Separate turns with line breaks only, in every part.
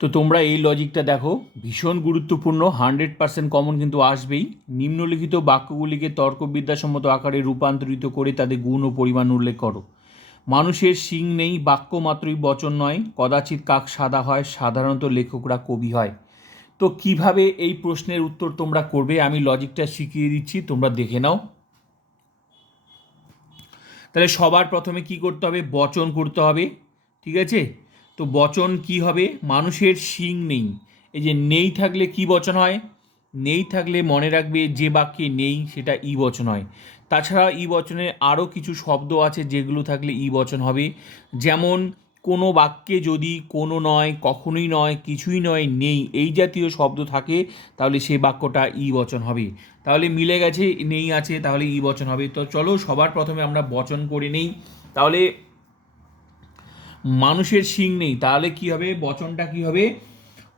তো তোমরা এই লজিকটা দেখো। ভীষণ গুরুত্বপূর্ণ হান্ড্রেড পার্সেন্ট কমন কিন্তু আসবেই। নিম্নলিখিত বাক্যগুলিকে তর্কবিদ্যাসম্মত আকারে রূপান্তরিত করে তাদের গুণ ও পরিমাণ উল্লেখ করো। মানুষের শিং নেই, বাক্য মাত্রই বচন নয়, কদাচিৎ কাক সাদা হয়, সাধারণত লেখকরা কবি হয়। তো কীভাবে এই প্রশ্নের উত্তর তোমরা করবে? আমি লজিকটা শিখিয়ে দিচ্ছি, তোমরা দেখে নাও। তাহলে সবার প্রথমে কি করতে হবে? বচন করতে হবে, ঠিক আছে? তো বচন কি হবে? মানুষের শিং নেই। এই যে নেই থাকলে কি বচন হয়? নেই থাকলে মনে রাখবে যে বাক্যে নেই, সেটা ই বচন হয়। তাছাড়া ই বচনে আরও কিছু শব্দ আছে যেগুলো থাকলে ই বচন হবে। যেমন, কোনো বাক্যে যদি কোনো নয়, কখনোই নয়, কিছুই নয়, নেই, এই জাতীয় শব্দ থাকে, তাহলে সেই বাক্যটা ই বচন হবে। তাহলে মিলে গেছে, নেই আছে, তাহলে ই বচন হবে। তো চলো সবার প্রথমে আমরা বচন করে নেই। তাহলে মানুষের শিং নেই, তাহলে কি হবে? বচনটা কি হবে?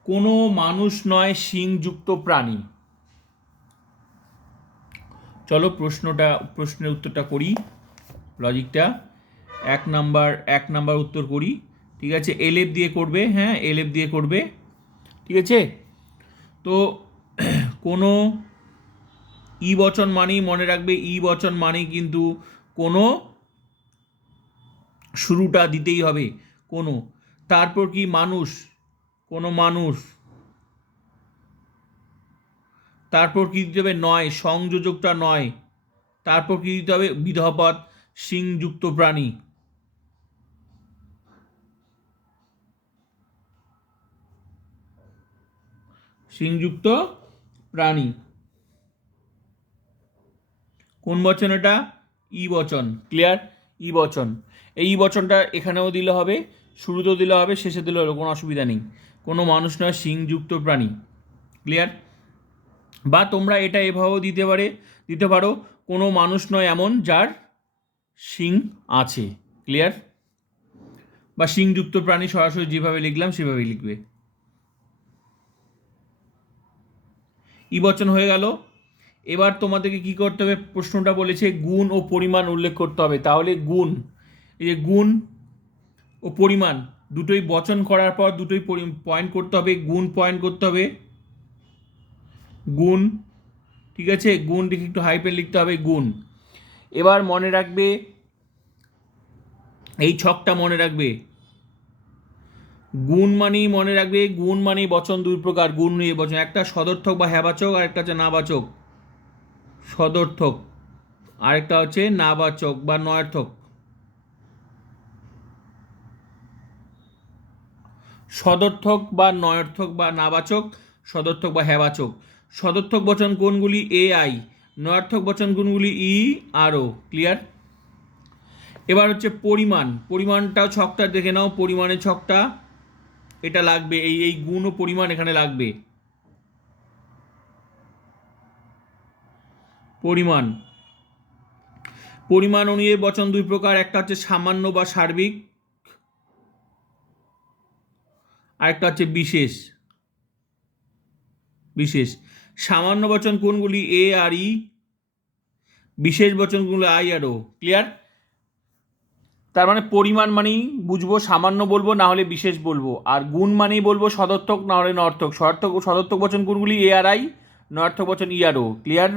কোনো মানুষ নয় শিংযুক্ত প্রাণী। চলো প্রশ্নটা, প্রশ্নের উত্তরটা করি, লজিকটা। এক নাম্বার এক নাম্বার উত্তর করি। ঠিক আছে? এলেপ দিয়ে করবে হ্যাঁ এলেপ দিয়ে করবে। ঠিক আছে? তো কোনো ই বচন মানেই মনে রাখবে, ই বচন মানেই কিন্তু কোনো শুরুটা দিতেই হবে। কোনো, তারপর কি মানুষ? কোনো মানুষ। তারপর কি দিতে হবে? নয়, সংযোজকটা নয়। তারপর কি দিতে হবে? বিধপদ সিংযুক্ত প্রাণী। সিংযুক্ত প্রাণী। কোন বচন এটা? ই বচন। ক্লিয়ার? ই বচন। এই বচনটা এখানেও দিলে হবে, শুরুতেও দিলে হবে, শেষে দিলে হলো কোনো অসুবিধা নেই। কোনো মানুষ নয় সিংযুক্ত প্রাণী। ক্লিয়ার বা তোমরা এটা এভাবেও দিতে পারে, দিতে পারো, কোনো মানুষ নয় এমন যার শিং আছে। ক্লিয়ার বা শিংযুক্ত প্রাণী সরাসরি যেভাবে লিখলাম, সেভাবে লিখবে। ই বচন হয়ে গেল এবার তোমাদেরকে কি করতে হবে? প্রশ্নটা বলেছে গুণ ও পরিমাণ উল্লেখ করতে হবে। তাহলে গুণ, এই যে গুণ ও পরিমাণ দুটোই বচন করার পর দুটোই পয়েন্ট করতে হবে, গুণ পয়েন্ট করতে হবে। গুণ, ঠিক আছে? গুণ লিখে একটু হাইপেন লিখতে হবে, গুণ। এবার মনে রাখবে, এই ছকটা মনে রাখবে। গুণ মানেই মনে রাখবে, গুণ মানেই বচন দুই প্রকার, গুণ নিয়ে বচন। একটা সদর্থক বা হ্যাবাচক, আর একটা হচ্ছে নাবাচক। সদর্থক। আরেকটা হচ্ছে নাবাচক বা নয়ার্থক। সদর্থক বা নয়ার্থক বা নাবাচক, সদর্থক বা হ্যাবাচক। সদর্থক বচন কোনগুলি? এ আই নয়ার্থক বচন কোনগুলি? ই আর ও ক্লিয়ার? এবার হচ্ছে পরিমাণ। পরিমাণটাও ছকটা দেখে নাও। পরিমাণের ছকটা। এটা লাগবে, এই এই গুণ ও পরিমাণ এখানে লাগবে। পরিমাণ। পরিমাণ অনুযায়ী বচন দুই প্রকার, একটা হচ্ছে সামান্য বা সার্বিক, আরেকটা হচ্ছে বিশেষ। বিশেষ। সামান্য বচন কোনগুলি? এ আর ই। বিশেষ বচনগুলো আই আর ও। ক্লিয়ার তার মানে পরিমাণ মানেই বুঝব, সামান্য বলব, না হলে বিশেষ বলব। আর গুণ মানেই বলব, সদর্থক না হলে নর্থক। সদর্থক সদর্থক বচন কোনগুলি? এ আর আই, নর্থক বচন ই আর ও। ক্লিয়ার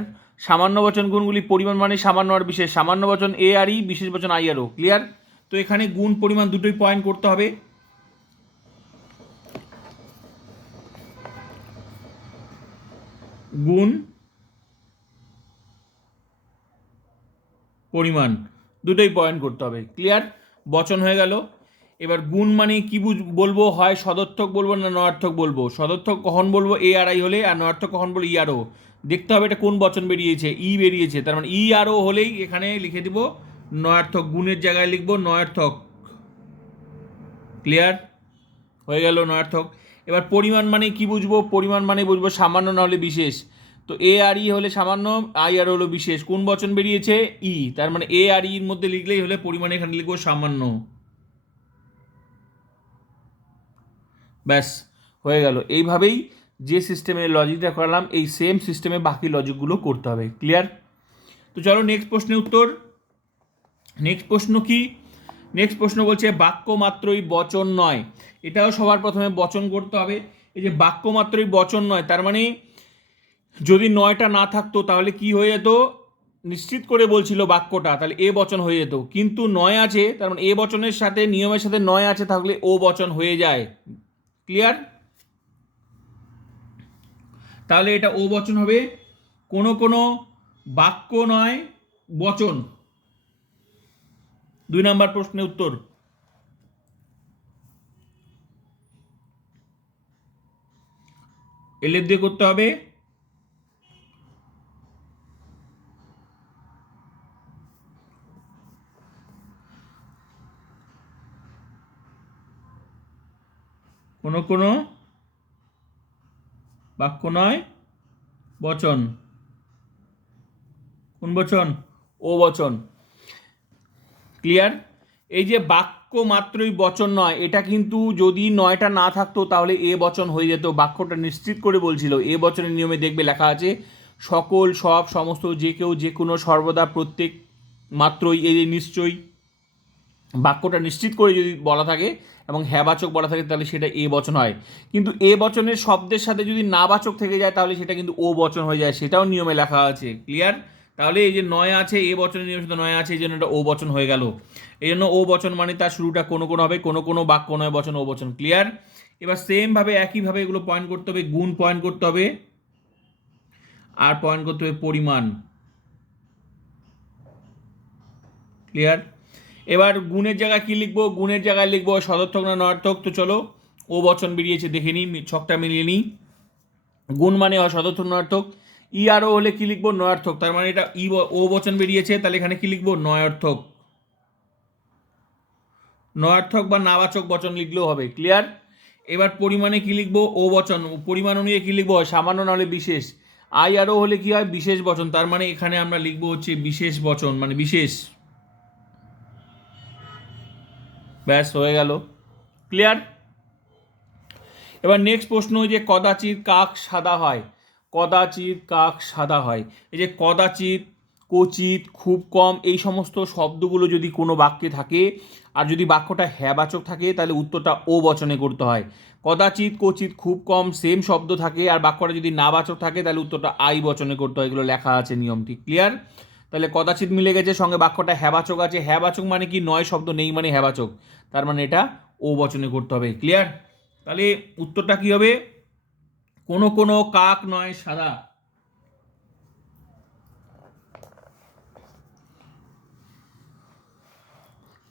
সামান্য বচন গুণগুলি পরিমাণ মানে সামান্য আর বিশেষ। সামান্য বচন এ আর ই বিশেষ বচন আই আর ও ক্লিয়ার তো এখানে গুণ, পরিমাণ দুটোই পয়েন্ট করতে হবে। গুণ, পরিমাণ দুটোই পয়েন্ট করতে হবে। ক্লিয়ার বচন হয়ে গেল। এবার গুণ মানে কি বলব? হয় সদর্থক বলব না নয়ার্থক বলব? সদর্থক কখন বলব? এ আর আই হলে, আর নয়ার্থক কখন বলব? ই আর ও দেখতে হবে এটা কোন বচন বেরিয়েছে, ই বেরিয়েছে, তার মানে ই আর ও হলেই এখানে লিখে দিব নয়ার্থক, গুণের জায়গায় লিখব নয়ার্থক। ক্লিয়ার হয়ে গেল নয়ার্থক। এবার পরিমাণ মানে কি বুঝব? পরিমাণ মানে বুঝব সামান্য না হলে বিশেষ। তো এ আর ই হলে সামান্য আই আর হলো বিশেষ। কোন বচন বেরিয়েছে? ই তার মানে এ আর ইর মধ্যে লিখলেই হলে পরিমাণে এখানে লিখব সামান্য। ব্যাস, হয়ে গেল। এইভাবেই যে সিস্টেমে লজিকটা করালাম, এই সেম সিস্টেমে বাকি লজিকগুলো করতে হবে। ক্লিয়ার তো চলো নেক্সট প্রশ্নের উত্তর। নেক্সট প্রশ্ন কি? নেক্সট প্রশ্ন বলছে, বাক্য মাত্রই বচন নয়। এটাও সবার প্রথমে বচন করতে হবে। এই যে বাক্য মাত্রই বচন নয়, তার মানে যদি নয়টা না থাকতো, তাহলে কি হয়ে যেত? নিশ্চিত করে বলছিল বাক্যটা, তাহলে এ বচন হয়ে যেত। কিন্তু নয় আছে, তার মানে এ বচনের সাথে, নিয়মের সাথে নয় আছে, তাহলে ও বচন হয়ে যায়। ক্লিয়ার তাহলে এটা ও বচন হবে। কোনো কোনো বাক্য নয়, বচন। দুই নাম্বার প্রশ্নের উত্তর। এলের দিয়ে করতে হবে। কোনো কোনো বাক্য নয়, বচন। কোন বচন? ও বচন। ক্লিয়ার? এই যে বাক্য মাত্রই বচন নয়, এটা কিন্তু যদি নয়টা না থাকতো তাহলে এ বচন হয়ে যেত। বাক্যটা নিশ্চিত করে বলছিল, এ বচনের নিয়মে দেখবে লেখা আছে, সকল, সব, সমস্ত, যে কেউ, যে কোনো, সর্বদা প্রত্যেক মাত্রই এই নিশ্চয়ই। বাক্যটা নিশ্চিত করে যদি বলা থাকে এবং হ্যাবাচক বলা থাকে, তাহলে সেটা এ বচন হয়। কিন্তু এ বচনের শব্দের সাথে যদি নাবাচক থেকে যায়, তাহলে সেটা কিন্তু ও বচন হয়ে যায়, সেটাও নিয়মে লেখা আছে। ক্লিয়ার তাহলে এই যে নয় আছে, এ বচনের নিয়মের সাথে নয় আছে, এই জন্য এটা ও বচন হয়ে গেল। এই জন্য ও বচন মানে তার শুরুটা কোনো কোনো হবে, কোনো কোনো বাক্য নয়, বচন, ও বচন। ক্লিয়ার এবার সেমভাবে একইভাবে এগুলো পয়েন্ট করতে হবে, গুণ পয়েন্ট করতে হবে। আর পয়েন্ট করতে হবে পরিমাণ। ক্লিয়ার এবার গুণের জায়গায় কি লিখব? গুণের জায়গায় লিখব সদর্থক না নয়ার্থক তো চলো, ও বচন বেরিয়েছে, দেখে নিই ছকটা মিলিয়ে নিই গুণ মানে হয় সদর্থক নয়ার্থক ই আর ও হলে কি লিখব? নয়ার্থক তার মানে এটা ই ও বচন বেরিয়েছে, তাহলে এখানে কি লিখব? নয়ার্থক। নয়ার্থক বা নাবাচক বচন লিখলেও হবে, ক্লিয়ার? এবার পরিমাণে কি লিখব? ও বচন। পরিমাণ অনুযায়ী কি লিখব? সামান্য নাহলে বিশেষ। আই আর ও হলে কি হয়? বিশেষ বচন। তার মানে এখানে আমরা লিখব হচ্ছে বিশেষ বচন মানে বিশেষ। ব্যাস, হয়ে গেল। ক্লিয়ার এবার নেক্সট প্রশ্ন যে কদাচিৎ কাক সাদা হয়। কদাচিৎ কাক সাদা হয়। এই যে কদাচিৎ কচিত খুব কম, এই সমস্ত শব্দগুলো যদি কোনো বাক্যে থাকে আর যদি বাক্যটা হ্যাবাচক থাকে, তাহলে উত্তরটা ও বচনে করতে হয়। কদাচিৎ কচিত খুব কম সেম শব্দ থাকে আর বাক্যটা যদি নাবাচক থাকে, তাহলে উত্তরটা আই বচনে করতে হয়। এগুলো লেখা আছে নিয়মটি। ক্লিয়ার তাহলে কদাচিৎ মিলে গেছে, সঙ্গে বাক্যটা হ্যাবাচক আছে। হ্যাবাচক মানে কি? নয় শব্দ, নেই মানে হ্যাবাচক। তার মানে এটা ও বচনে করতে হবে। ক্লিয়ার তাহলে উত্তরটা কি হবে? কোনো কোনো কাক নয়, সাদা।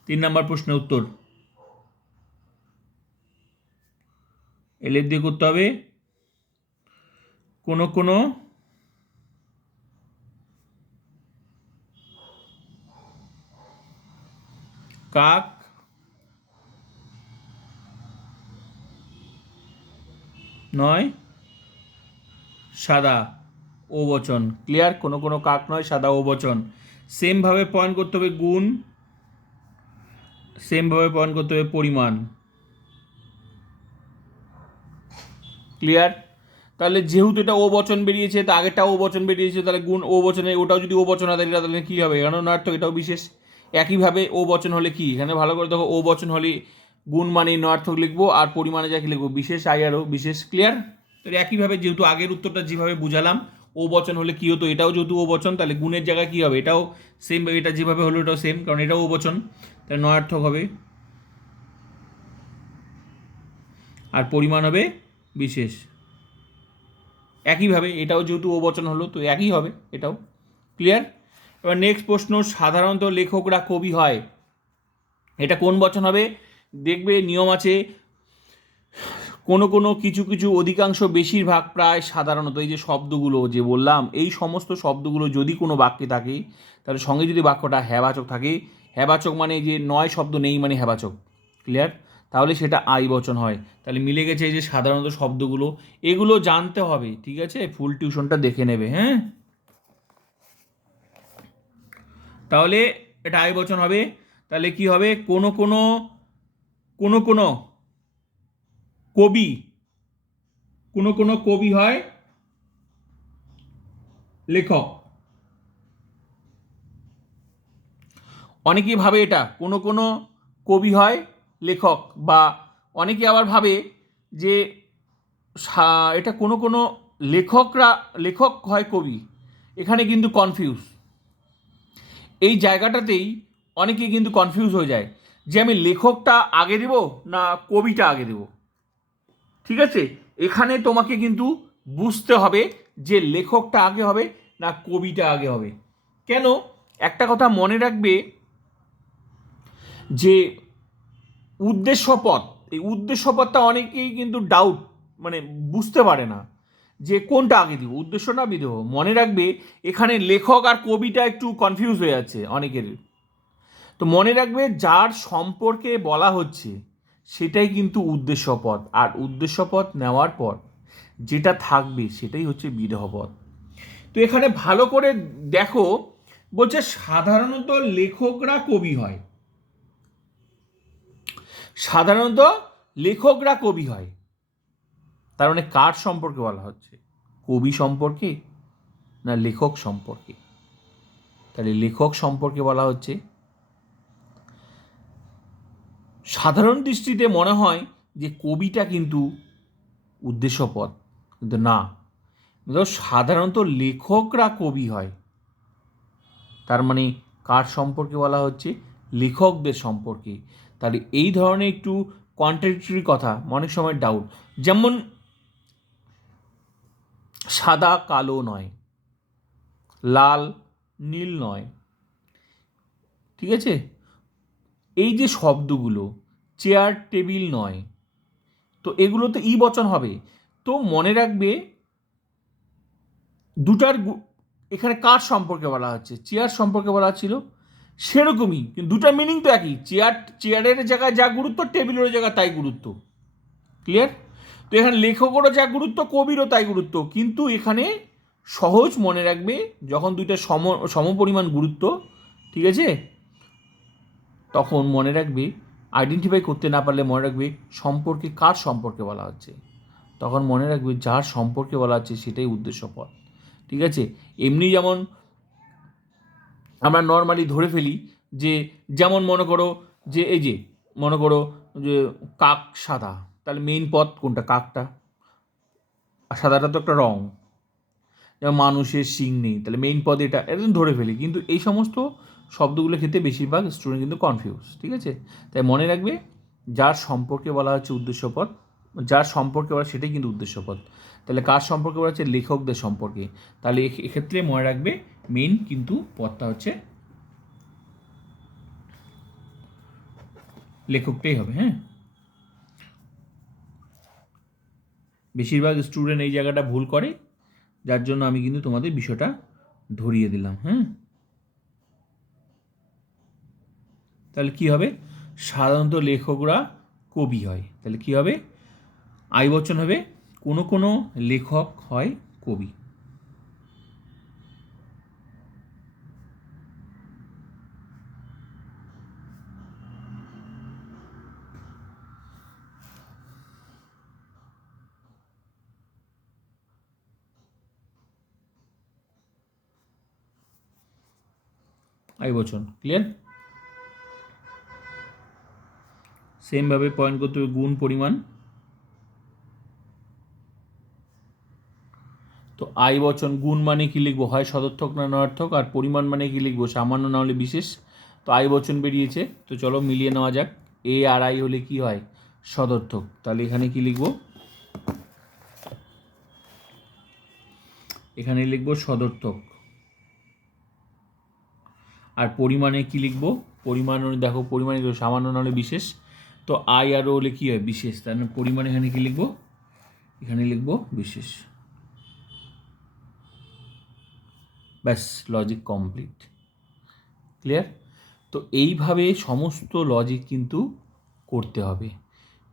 তিন নম্বর প্রশ্নের উত্তর। এলের দিয়ে করতে হবে। কোনো কোনো কাক? নয়। সাদা। ও বচন ক্লিয়ার? কোনো কোনো কাক নয়, সাদা ও বচন সেমভাবে পয়েন্ট করতে হবে গুণ। সেমভাবে পয়েন্ট করতে হবে পরিমাণ। ক্লিয়ার? তাহলে যেহেতু এটা ও বচন বেরিয়েছে, তা আগেরটা ও বচন বেরিয়েছে, তাহলে গুণ ও বচনে ওটাও যদি ও বচন হয়, তাহলে কী হবে? এখানে নয়ার্থক এটাও বিশেষ। একইভাবে ও বচন হলে কি? এখানে ভালো করে দেখো, ও বচন হলে গুণ মানে নয়ার্থক লিখব আর পরিমাণে যাকে লিখব, বিশেষ আই আরও বিশেষ ক্লিয়ার? তো একইভাবে যেহেতু আগের উত্তরটা যেভাবে বুঝালাম, ও বচন হলে কী হতো? এটাও যেহেতু ও বচন, তাহলে গুণের জায়গায় কী হবে? এটাও সেম এটা যেভাবে হলো এটাও সেম কারণ এটাও ও বচন, তাহলে নয়ার্থক হবে। আর পরিমাণ হবে বিশেষ। একইভাবে এটাও যেহেতু ও বচন হলো, তো একই হবে এটাও। ক্লিয়ার? এবার নেক্সট প্রশ্ন, সাধারণত লেখকরা কবি হয়। এটা কোন বচন হবে? দেখবে নিয়ম আছে, কোনো কোনো কিছু কিছু অধিকাংশ বেশিরভাগ প্রায় সাধারণত এই যে শব্দগুলো যে বললাম, এই সমস্ত শব্দগুলো যদি কোনো বাক্যে থাকে, তাহলে সঙ্গে যদি বাক্যটা হ্যাবাচক থাকে, হ্যাবাচক মানে যে নয় শব্দ নেই মানে হ্যাবাচক। ক্লিয়ার তাহলে সেটা আই বচন হয়। তাহলে মিলে গেছে এই যে সাধারণত শব্দগুলো, এগুলো জানতে হবে, ঠিক আছে? ফুল টিউশনটা দেখে নেবে হ্যাঁ? তাহলে এটা আই বচন হবে। তাহলে কি হবে? কোনো কোনো কোনো কোনো কবি, কোনো কোনো কবি হয় লেখক। অনেকেই ভাবে এটা, কোনো কোনো কবি হয় লেখক বা অনেকে আবার ভাবে যে এটা কোনো কোনো লেখকরা, লেখক হয় কবি। এখানে কিন্তু কনফিউজ এই জায়গাটাতেই অনেকে কিন্তু কনফিউজ হয়ে যায় যে আমি লেখকটা আগে দেব না কবিটা আগে দেব। ঠিক আছে? এখানে তোমাকে কিন্তু বুঝতে হবে যে লেখকটা আগে হবে না কবিটা আগে হবে। কেন? একটা কথা মনে রাখবে যে উদ্দেশ্য উদ্দেশ্যপথ, এই উদ্দেশ্যপথটা অনেকেই কিন্তু ডাউট মানে বুঝতে পারে না। যে কোনটা আগে দিব? উদ্দেশ্য না বিদেহ মনে রাখবে, এখানে লেখক আর কবিটা একটু কনফিউজ হয়ে যাচ্ছে অনেকের। তো মনে রাখবে, যার সম্পর্কে বলা হচ্ছে, সেটাই কিন্তু উদ্দেশ্যপথ। আর উদ্দেশ্যপথ নেওয়ার পর যেটা থাকবে, সেটাই হচ্ছে বিদেহপথ তো এখানে ভালো করে দেখো, বলছে সাধারণত লেখকরা কবি হয়। সাধারণত লেখকরা কবি হয়। তার মানে কার সম্পর্কে বলা হচ্ছে? কবি সম্পর্কে না লেখক সম্পর্কে? তাহলে লেখক সম্পর্কে বলা হচ্ছে, সাধারণ দৃষ্টিতে মনে হয় যে কবিটা কিন্তু উদ্দেশ্যপদ কিন্তু না। সাধারণত লেখকরা কবি হয়। তার মানে কার সম্পর্কে বলা হচ্ছে? লেখকদের সম্পর্কে। তাহলে এই ধরনের একটু কন্ট্রাডিক্টরি কথা, অনেক সময় ডাউট যেমন সাদা, কালো নয়। লাল, নীল নয়। ঠিক আছে? এই যে শব্দগুলো, চেয়ার, টেবিল নয়, তো এগুলো তো ই বচন হবে। তো মনে রাখবে, দুটার এখানে কার সম্পর্কে বলা হচ্ছে? চেয়ার সম্পর্কে বলা ছিল? সেরকমই, কিন্তু দুটার মিনিং তো একই। চেয়ার, চেয়ারের জায়গায় যা গুরুত্ব, টেবিলের জায়গায় তাই গুরুত্ব। ক্লিয়ার তো এখানে লেখকেরও যা গুরুত্ব, কবিরও তাই গুরুত্ব। কিন্তু এখানে সহজ মনে রাখবে যখন দুইটা সম, সমপরিমাণ গুরুত্ব, ঠিক আছে? তখন মনে রাখবে আইডেন্টিফাই করতে না পারলে মনে রাখবে সম্পর্কে কার সম্পর্কে বলা হচ্ছে। তখন মনে রাখবে যার সম্পর্কে বলা হচ্ছে সেটাই উদ্দেশ্য পথ, ঠিক আছে? এমনি যেমন আমরা নর্মালি ধরে ফেলি যে, যেমন মনে করো যে, এই যে, মনে করো যে, কাক সাদা। তাহলে মেইন পথ কোনটা? কাকটা? আর সাদাটা তো একটা রং। যেমন মানুষের শিং নেই, তাহলে মেইন পদ এটা। একদম ধরে ফেলি, কিন্তু এই সমস্ত শব্দগুলো ক্ষেত্রে বেশিরভাগ স্টুডেন্ট কিন্তু কনফিউজ ঠিক আছে? তাই মনে রাখবে, যার সম্পর্কে বলা হচ্ছে উদ্দেশ্যপদ যার সম্পর্কে বলা, সেটাই কিন্তু উদ্দেশ্যপদ তাহলে কার সম্পর্কে বলা হচ্ছে? লেখকদের সম্পর্কে। তাহলে এক্ষেত্রে মনে রাখবে মেইন কিন্তু পদটা হচ্ছে লেখকটাই হবে হ্যাঁ? বেশিরভাগ স্টুডেন্ট এই জায়গাটা ভুল করে, যার জন্য আমি কিন্তু তোমাদের বিষয়টা ধরিয়ে দিলাম হ্যাঁ তাহলে কি হবে? সাধারণত লেখকরা কবি হয়। তাহলে কি হবে? আই বচন হবে, কোনো কোনো লেখক হয় কবি। আই বচন ক্লিয়ার সেমভাবে পয়েন্ট করতে হবে গুণ পরিমাণ। তো আই বচন গুণ মানে কি লিখব? হয় সদর্থক না নয়ার্থক? আর পরিমাণ মানে কি লিখব? সামান্য না হলে বিশেষ। তো আই বচন বেরিয়েছে। তো চলো মিলিয়ে নেওয়া যাক। এ আর আই হলে কি হয়? সদর্থক। তাহলে এখানে কি লিখব? এখানে লিখব সদর্থক। আর পরিমাণে কি লিখব? পরিমাণ দেখো, পরিমাণে সামান্য না হলে বিশেষ। তো আই আর ও হলে কী হয়? বিশেষ। তার মানে পরিমাণ এখানে কি লিখব? এখানে লিখব বিশেষ। ব্যাস লজিক কমপ্লিট ক্লিয়ার তো এইভাবে সমস্ত লজিক কিন্তু করতে হবে।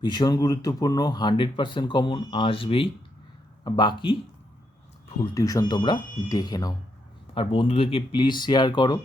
ভীষণ গুরুত্বপূর্ণ হান্ড্রেড পার্সেন্ট কমন আসবেই। বাকি ফুল টিউশন তোমরা দেখে নাও। আর বন্ধুদেরকে প্লিজ শেয়ার করো।